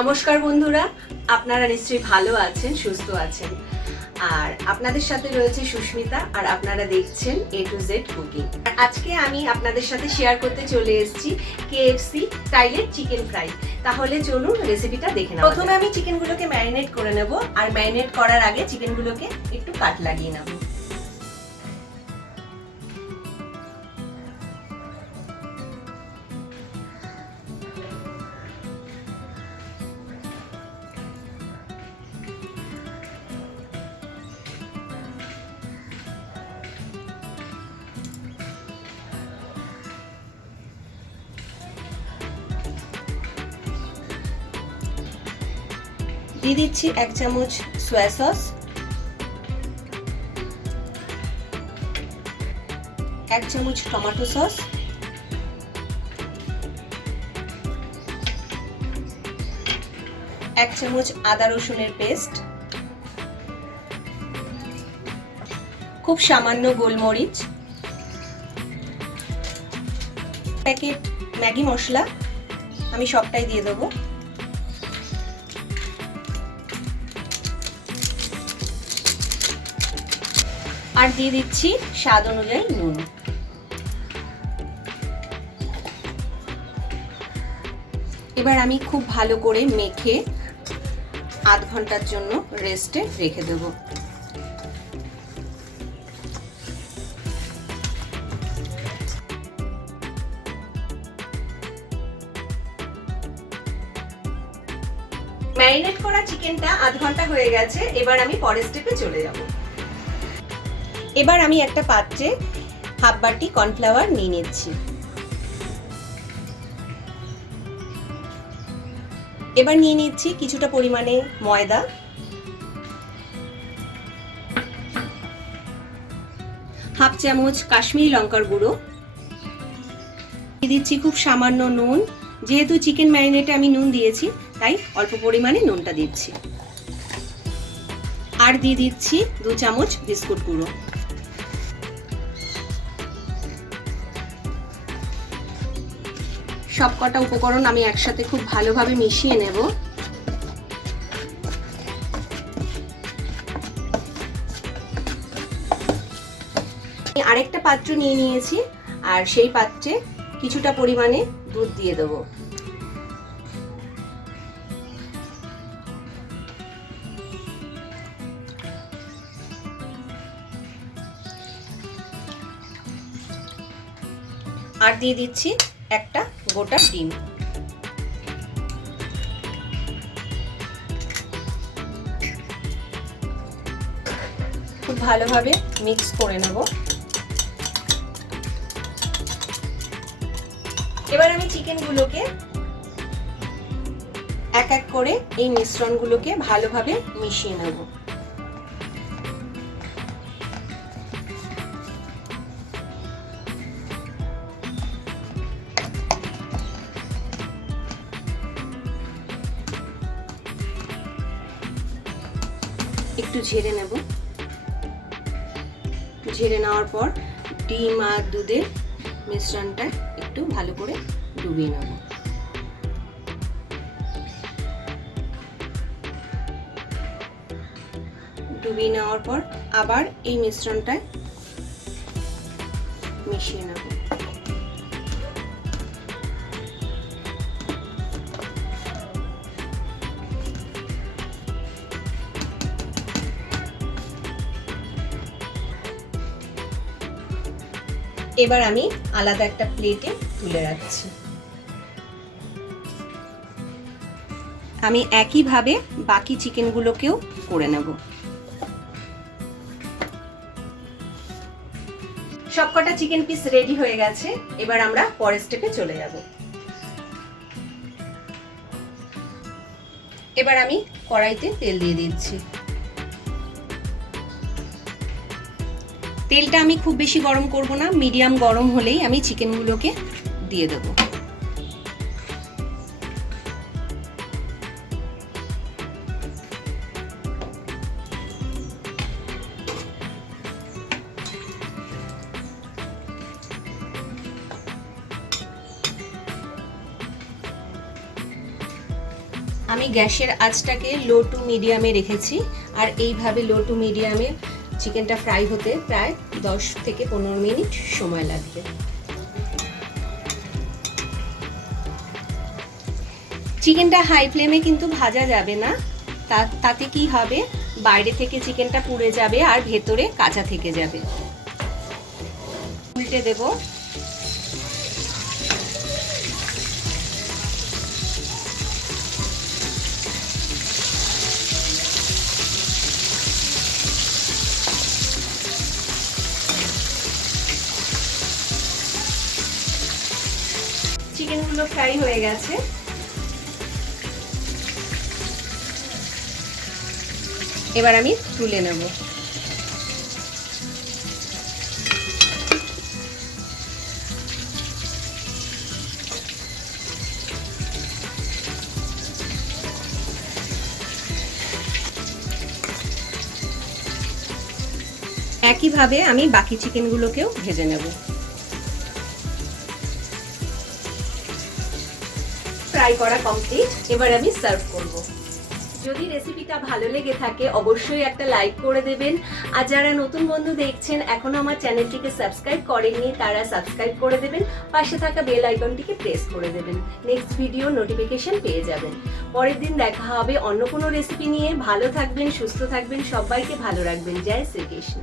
নমস্কার বন্ধুরা, আপনারা নিশ্চয়ই ভালো আছেন, সুস্থ আছেন। আর আপনাদের সাথে রয়েছে সুস্মিতা, আর আপনারা দেখছেন A to Z কুকিং। আজকে আমি আপনাদের সাথে শেয়ার করতে চলে এসেছি KFC স্টাইলের চিকেন ফ্রাই। তাহলে চলুন রেসিপিটা দেখে নেব। প্রথমে আমি চিকেনগুলোকে ম্যারিনেট করে নেব, আর ম্যারিনেট করার আগে চিকেনগুলোকে একটু কাট লাগিয়ে নেব। দিয়ে দিচ্ছি 1 চামচ সয়া সস, 1 চামচ টমেটো সস, 1 চামচ আদা রসুনের পেস্ট, খুব সামান্য গোলমরিচ, প্যাকেট ম্যাগি মশলা আমি সবটাই দিয়ে দেবো, আর দিয়ে দিচ্ছি স্বাদ অনুযায়ী নুন। এবার আমি খুব ভালো করে মেখে আধ ঘন্টার জন্য রেস্টে রেখে দেব। ম্যারিনেট করা চিকেনটা আধ ঘন্টা হয়ে গেছে। এবার আমি পরের স্টেপে চলে যাব। এবার আমি একটা পাত্রে হাফ বাটি কর্নফ্লাওয়ার নিয়ে নিচ্ছি। এবার নিয়ে নিচ্ছি কিছুটা পরিমাণে ময়দা, হাফ চামচ কাশ্মীরি লঙ্কার গুঁড়ো, দিয়ে দিচ্ছি খুব সামান্য নুন। যেহেতু চিকেন ম্যারিনেটে আমি নুন দিয়েছি, তাই অল্প পরিমাণে নুনটা দিচ্ছি। আর দিয়ে দিচ্ছি 2 চামচ বিস্কুট গুঁড়ো। সবকটা উপকরণ আমি একসাথে খুব ভালোভাবে মিশিয়ে নেব। আরেকটা পাত্র নিয়ে নিয়েছি, আর সেই পাত্রে কিছুটা পরিমাণে দুধ দিয়ে দেব। আর দিয়ে দিচ্ছি একটা গোটা ডিম। খুব ভালোভাবে মিক্স করে নেব। এবার আমি চিকেনগুলোকে এক এক করে এই মিশ্রণগুলোকে ভালোভাবে মিশিয়ে নেব। একটু ঝেড়ে নেব। ঝেড়ে নেওয়ার পর ডিম আর দুধের মিশ্রণটা একটু ভালো করে ডুবিয়ে নেব। ডুবিয়ে নেওয়ার পর আবার এই মিশ্রণটা মিশিয়ে নেব। এবার আমি আলাদা একটা প্লেটে তুলে রাখছি। আমি একইভাবে বাকি চিকেনগুলোকেও করে নেব। সবকটা চিকেন পিস রেডি হয়ে গেছে। এবার আমরা পরের স্টেপে চলে যাব। এবার আমি কড়াইতে তেল দিয়ে দিচ্ছি। তেলটা আমি খুব বেশি গরম করব না, মিডিয়াম গরম হলেই আমি চিকেনগুলোকে দিয়ে দেব। আমি গ্যাসের আঁচটাকে লো টু মিডিয়ামে রেখেছি, আর এইভাবে লো টু মিডিয়ামে চিকেনটা ফ্রাই হতে প্রায় 10 থেকে 15 মিনিট সময় লাগবে। চিকেনটা হাই ফ্লেমে কিন্তু ভাজা যাবে না, তাতে কি হবে, বাইরে থেকে চিকেনটা পুড়ে যাবে আর ভেতরে কাঁচা থেকে যাবে। উল্টে দেব। চিকেনগুলো ফ্রাই হয়ে গেছে। এবার আমি তুলে নেব। একইভাবে আমি বাকি চিকেনগুলোকেও ভেজে নেব। ফ্রাই করা কমপ্লিট, এবার আমি সার্ভ করব। যদি রেসিপিটা ভালো লেগে থাকে অবশ্যই একটা লাইক করে দেবেন, আর যারা নতুন বন্ধু দেখছেন এখনো আমার চ্যানেলটিকে সাবস্ক্রাইব করেননি তারা সাবস্ক্রাইব করে দেবেন, পাশে থাকা বেল আইকনটিকে প্রেস করে দেবেন, নেক্সট ভিডিও নোটিফিকেশন পেয়ে যাবেন। পরের দিন দেখা হবে অন্য কোনো রেসিপি নিয়ে। ভালো থাকবেন, সুস্থ থাকবেন, সবাইকে ভালো রাখবেন। জয় শ্রীকৃষ্ণ।